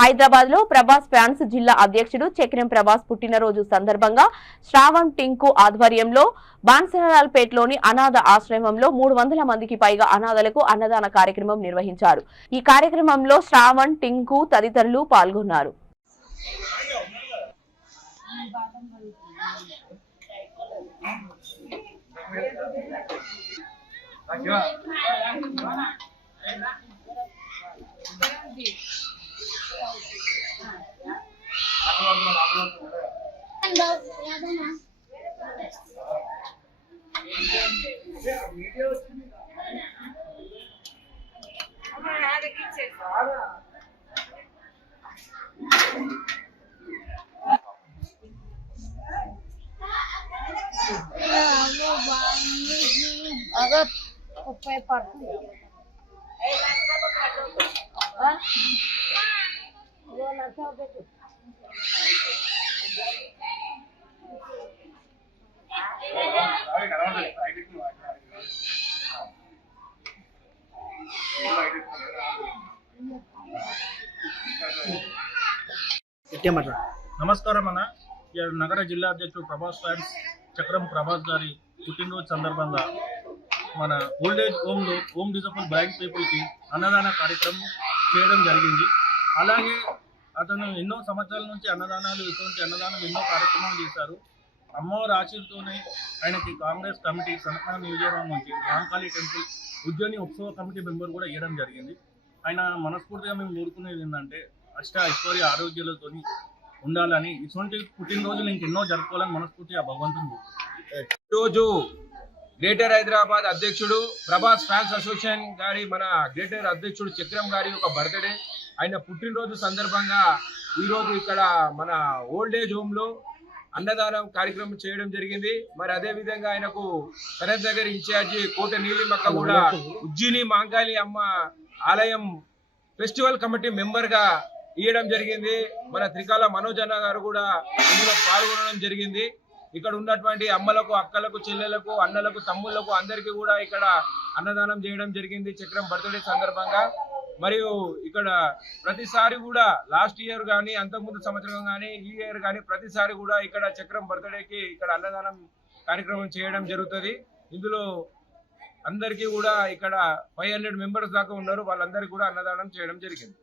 హైదరాబాద్ లో ప్రభాస్ ఫ్యాన్స్ జిల్లా అధ్యక్షుడు చక్రం ప్రభాస్ పుట్టినరోజు సందర్భంగా శ్రావణ్ టింకు ఆధ్వర్యంలో బాన్సరాల్పేటలోని అనాథ ఆశ్రమంలో 300 మందికి పైగా అనాథలకు అన్నదాన కార్యక్రమం నిర్వహించారు. ఈ కార్యక్రమంలో శ్రావణ్ టింకు తదితరులు పాల్గొన్నారు. Agak paper. నమస్కారం అన్న. నగర జిల్లా అధ్యక్షుడు ప్రభాస్ ఫ్యాన్స్ చక్రం ప్రభాస్ గారి పుట్టినరోజు సందర్భంగా మన ఓల్డేజ్ హోమ్ డిజబుల్ బ్లైండ్ పీపుల్కి అన్నదాన కార్యక్రమం చేయడం జరిగింది. అలాగే అతను ఎన్నో సంవత్సరాల నుంచి ఇటువంటి అన్నదానం ఎన్నో కార్యక్రమాలు చేశారు. అమ్మవారి ఆశీర్తోనే ఆయనకి కాంగ్రెస్ కమిటీ సనకాల నియోజకవర్గం నుంచి రాంకాళి టెంపుల్ ఉద్యోగి ఉత్సవ కమిటీ మెంబర్ కూడా ఇవ్వడం జరిగింది. ఆయన మనస్ఫూర్తిగా మేము కోరుకునేది ఏంటంటే ఐశ్వర్య ఆరోగ్యాలతో ఉండాలని, ఇటువంటి పుట్టినరోజులు ఇంకెన్నో జరుపుకోవాలని మనస్ఫూర్తిగా భగవంతుని. ఈరోజు గ్రేటర్ హైదరాబాద్ అధ్యక్షుడు ప్రభాస్ ఫ్యాన్స్ అసోసియేషన్ గారి మన గ్రేటర్ అధ్యక్షుడు చక్రం గారి యొక్క బర్త్డే, ఆయన పుట్టినరోజు సందర్భంగా ఈరోజు ఇక్కడ మన ఓల్డేజ్ హోమ్లో అన్నదానం కార్యక్రమం చేయడం జరిగింది. మరి అదే విధంగా ఆయనకు కరెంట్ దగ్గర ఇన్ఛార్జి కోట నీలిమక్క కూడా ఉజ్జిని మాంకాళి అమ్మ ఆలయం ఫెస్టివల్ కమిటీ మెంబర్గా ఇవ్వడం జరిగింది. మన త్రికాల మనోజ్ అన్న గారు కూడా ఇందులో పాల్గొనడం జరిగింది. ఇక్కడ ఉన్నటువంటి అమ్మలకు, అక్కలకు, చెల్లెలకు, అన్నలకు, తమ్ముళ్లకు అందరికీ కూడా ఇక్కడ అన్నదానం చేయడం జరిగింది చక్రం బర్త్డే సందర్భంగా. మరియు ఇక్కడ ప్రతిసారి కూడా లాస్ట్ ఇయర్ కానీ, అంతకుముందు సంవత్సరం కానీ, ఈ ఇయర్ కానీ ప్రతిసారి కూడా ఇక్కడ చక్రం బర్త్డేకి ఇక్కడ అన్నదానం కార్యక్రమం చేయడం జరుగుతుంది. ఇందులో అందరికీ కూడా ఇక్కడ 500 మెంబర్స్ దాకా ఉన్నారు. వాళ్ళందరికీ కూడా అన్నదానం చేయడం జరిగింది.